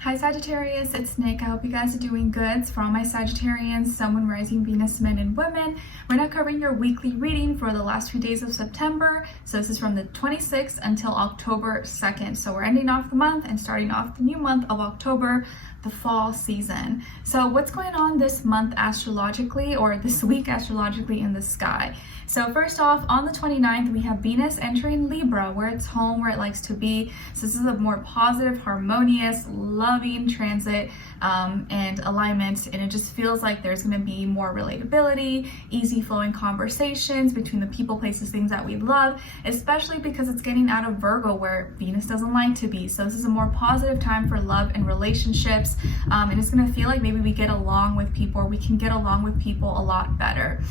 Hi Sagittarius, it's Nick. I hope you guys are doing good. For all my Sagittarians, Sun, Moon, Rising, Venus, men and women, we're now covering your weekly reading for the last few days of September. So this is from the 26th until October 2nd. So we're ending off the month and starting off the new month of October, the fall season. So what's going on this month astrologically, or this week astrologically in the sky? So first off, on the 29th, we have Venus entering Libra, where it's home, where it likes to be. So this is a more positive, harmonious, loving transit and alignment. And it just feels like there's going to be more relatability, easy flowing conversations between the people, places, things that we love, especially because it's getting out of Virgo, where Venus doesn't like to be. So this is a more positive time for love and relationships. And it's going to feel like maybe we get along with people, or we can get along with people a lot better.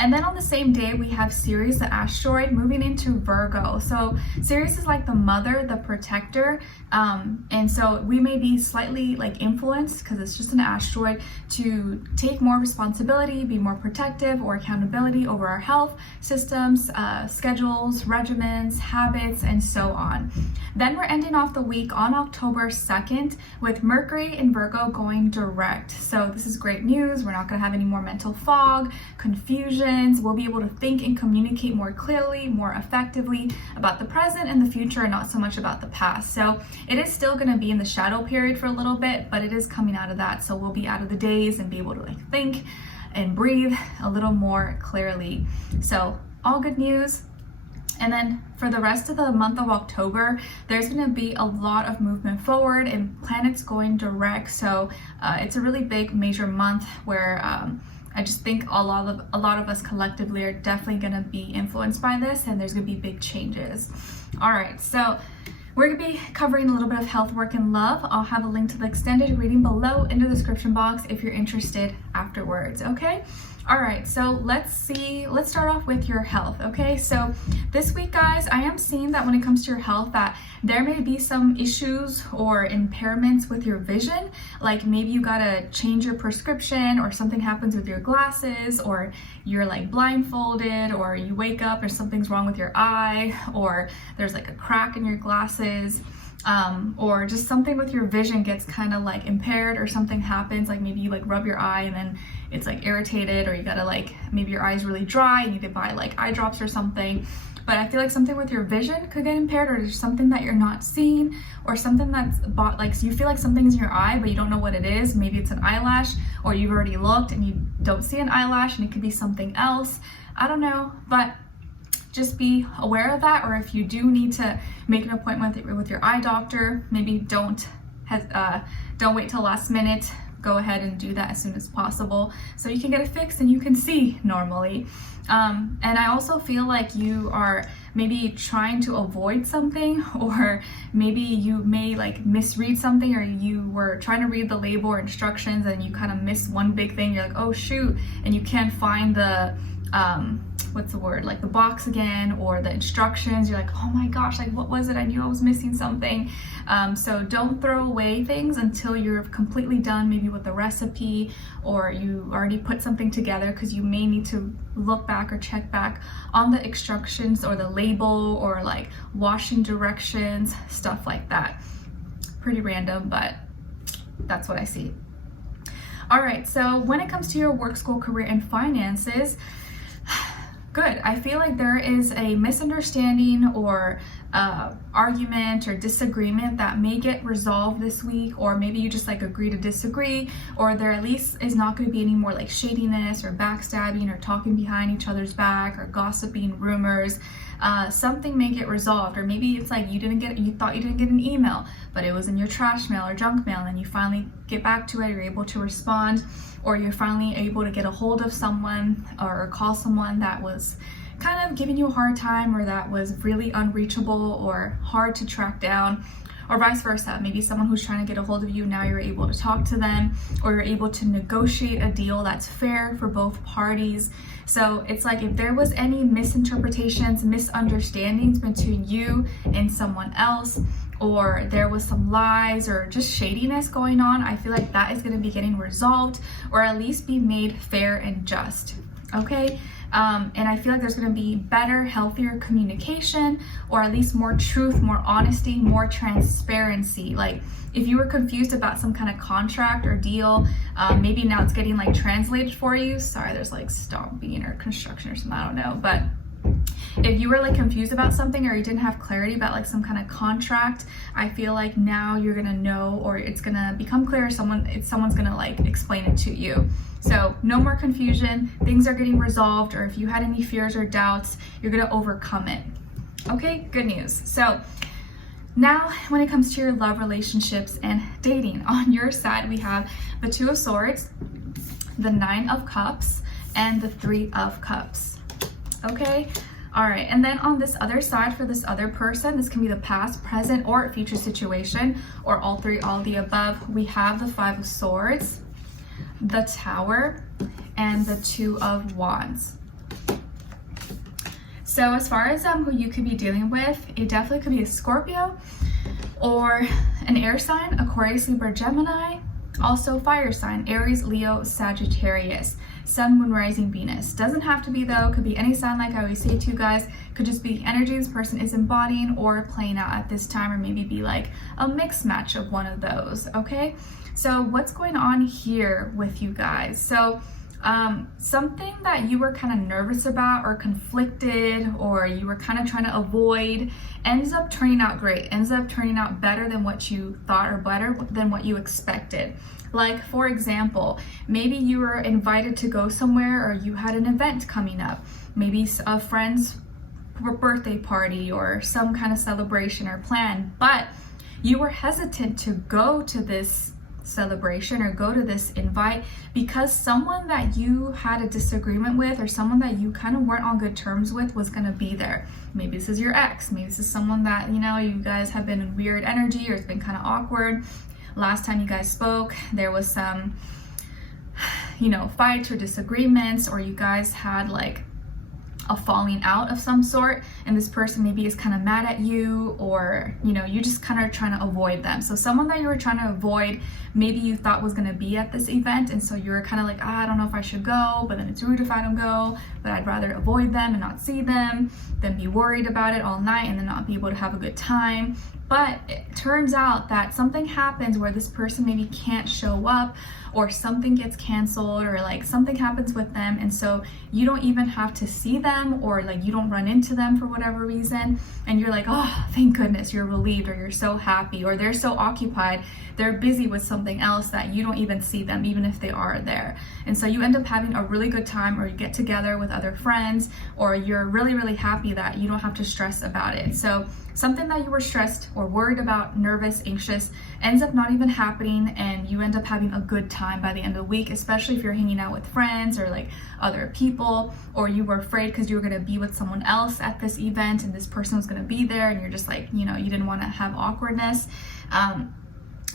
And then on the same day, we have Ceres, the asteroid, moving into Virgo. So Ceres is like the mother, the protector. And so we may be slightly like influenced, because it's just an asteroid, to take more responsibility, be more protective or accountability over our health systems, schedules, regimens, habits, and so on. Then we're ending off the week on October 2nd with Mercury in Virgo going direct. So this is great news. We're not going to have any more mental fog, confusion. We'll be able to think and communicate more clearly, more effectively about the present and the future, and not so much about the past. So it is still going to be in the shadow period for a little bit, but it is coming out of that. So we'll be out of the days and be able to like think and breathe a little more clearly. So all good news. And then for the rest of the month of October, there's going to be a lot of movement forward and planets going direct. So it's a really big major month where I just think a lot of us collectively are definitely going to be influenced by this, and there's going to be big changes. All right, so we're going to be covering a little bit of health, work, and love. I'll have a link to the extended reading below in the description box if you're interested afterwards, okay? All right, so let's start off with your health, okay? So this week, guys, I am seeing that when it comes to your health, that there may be some issues or impairments with your vision. Like maybe you gotta change your prescription, or something happens with your glasses, or you're like blindfolded, or you wake up or something's wrong with your eye, or there's like a crack in your glasses. Or just something with your vision gets kind of like impaired, or something happens, like maybe you like rub your eye and then it's like irritated, or you gotta like, maybe your eye's really dry, you need to buy like eye drops or something. But I feel like something with your vision could get impaired, or there's something that you're not seeing, or something that's like, so you feel like something's in your eye but you don't know what it is. Maybe it's an eyelash, or you've already looked and you don't see an eyelash and it could be something else. I don't know, but just be aware of that. Or if you do need to make an appointment with your eye doctor, maybe don't wait till last minute. Go ahead and do that as soon as possible so you can get it fixed and you can see normally. And I also feel like you are maybe trying to avoid something, or maybe you may like misread something, or you were trying to read the label or instructions and you kind of miss one big thing. You're like, oh shoot, and you can't find the what's the word, like the box again, or the instructions. You're like, oh my gosh, like what was it? I knew I was missing something. So don't throw away things until you're completely done, maybe with the recipe, or you already put something together, because you may need to look back or check back on the instructions or the label, or like washing directions, stuff like that. Pretty random, but that's what I see. All right, so when it comes to your work, school, career, and finances, good. I feel like there is a misunderstanding or argument or disagreement that may get resolved this week, or maybe you just like agree to disagree, or there at least is not going to be any more like shadiness or backstabbing or talking behind each other's back or gossiping, rumors. Something may get resolved, or maybe it's like you thought you didn't get an email, but it was in your trash mail or junk mail, and you finally get back to it, you're able to respond, or you're finally able to get a hold of someone or call someone that was kind of giving you a hard time, or that was really unreachable or hard to track down, or vice versa. Maybe someone who's trying to get a hold of you, now you're able to talk to them, or you're able to negotiate a deal that's fair for both parties. So it's like if there was any misinterpretations, misunderstandings between you and someone else, or there was some lies or just shadiness going on, I feel like that is going to be getting resolved, or at least be made fair and just. Okay, And I feel like there's going to be better, healthier communication, or at least more truth, more honesty, more transparency. Like if you were confused about some kind of contract or deal, maybe now it's getting like translated for you. Sorry, there's like stomping or construction or something, I don't know. But if you were like confused about something, or you didn't have clarity about like some kind of contract, I feel like now you're gonna know, or it's gonna become clear. Someone's gonna like explain it to you. So no more confusion, things are getting resolved, or if you had any fears or doubts, you're gonna overcome it. Okay, good news. So now when it comes to your love, relationships, and dating, on your side, we have the Two of Swords, the Nine of Cups, and the Three of Cups. Okay, all right, and then on this other side, for this other person, this can be the past, present, or future situation, or all three, all the above. We have the Five of Swords, the Tower, and the Two of Wands. So as far as who you could be dealing with, it definitely could be a Scorpio, or an air sign, Aquarius, Libra, Gemini, also fire sign, Aries, Leo, Sagittarius, Sun, Moon, Rising, Venus. Doesn't have to be though, could be any sign, like I always say to you guys. Could just be the energy this person is embodying or playing out at this time, or maybe be like a mixed match of one of those, okay? So what's going on here with you guys? So something that you were kind of nervous about or conflicted, or you were kind of trying to avoid, ends up turning out great, ends up turning out better than what you thought, or better than what you expected. Like for example, maybe you were invited to go somewhere, or you had an event coming up, maybe a friend's birthday party or some kind of celebration or plan, but you were hesitant to go to this celebration or go to this invite because someone that you had a disagreement with, or someone that you kind of weren't on good terms with, was going to be there. Maybe this is your ex, maybe this is someone that, you know, you guys have been in weird energy, or it's been kind of awkward. Last time you guys spoke, there was some, you know, fights or disagreements, or you guys had like a falling out of some sort, and this person maybe is kind of mad at you, or you know, you just kind of trying to avoid them. So someone that you were trying to avoid, maybe you thought was going to be at this event, and so you were kind of like, I don't know if I should go, but then it's rude if I don't go, but I'd rather avoid them and not see them than be worried about it all night and then not be able to have a good time. But it turns out that something happens where this person maybe can't show up, or something gets canceled, or like something happens with them, and so you don't even have to see them, or like you don't run into them for whatever reason, and you're like, oh, thank goodness, you're relieved, or you're so happy, or they're so occupied, they're busy with something else that you don't even see them, even if they are there. And so you end up having a really good time, or you get together with other friends, or you're really, really happy that you don't have to stress about it. So something that you were stressed or worried about, nervous, anxious, ends up not even happening, and you end up having a good time by the end of the week, especially if you're hanging out with friends or like other people, or you were afraid because you were going to be with someone else at this event and this person was going to be there, and you're just like, you know, you didn't want to have awkwardness.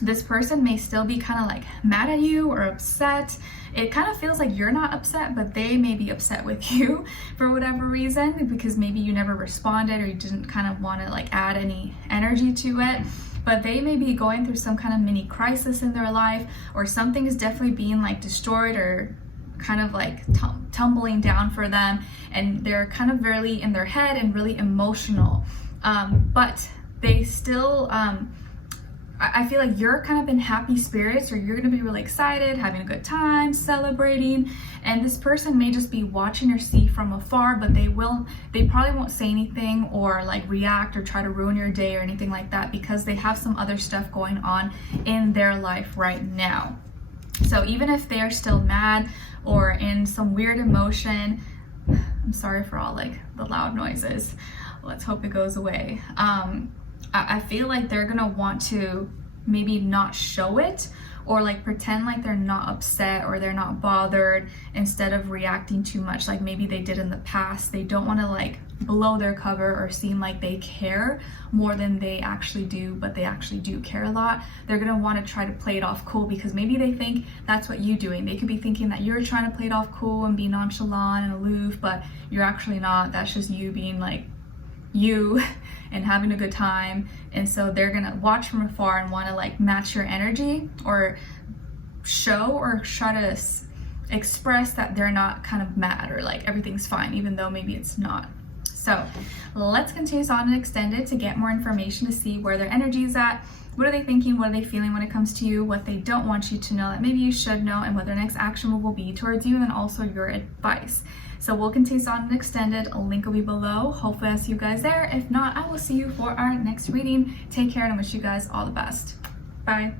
This person may still be kind of like mad at you or upset. It kind of feels like you're not upset, but they may be upset with you for whatever reason, because maybe you never responded, or you didn't kind of want to like add any energy to it. But they may be going through some kind of mini crisis in their life, or something is definitely being like destroyed or kind of like tumbling down for them, and they're kind of really in their head and really emotional. But they still, I feel like you're kind of in happy spirits, or you're going to be really excited, having a good time, celebrating, and this person may just be watching or see from afar, but they probably won't say anything or like react or try to ruin your day or anything like that, because they have some other stuff going on in their life right now. So even if they're still mad or in some weird emotion, I'm sorry for all like the loud noises, let's hope it goes away. I feel like they're gonna want to maybe not show it, or like pretend like they're not upset or they're not bothered, instead of reacting too much like maybe they did in the past. They don't want to like blow their cover or seem like they care more than they actually do, but they actually do care a lot. They're gonna want to try to play it off cool, because maybe they think that's what you're doing. They could be thinking that you're trying to play it off cool and be nonchalant and aloof, but you're actually not. That's just you being like you and having a good time. And so they're gonna watch from afar and want to like match your energy, or show or try to express that they're not kind of mad or like everything's fine, even though maybe it's not. So let's continue on and extend it to get more information to see where their energy is at. What are they thinking? What are they feeling when it comes to you? What they don't want you to know that maybe you should know, and what their next action will be towards you, and then also your advice. So we'll continue on and extend it. A link will be below. Hopefully I'll see you guys there. If not, I will see you for our next reading. Take care and I wish you guys all the best. Bye.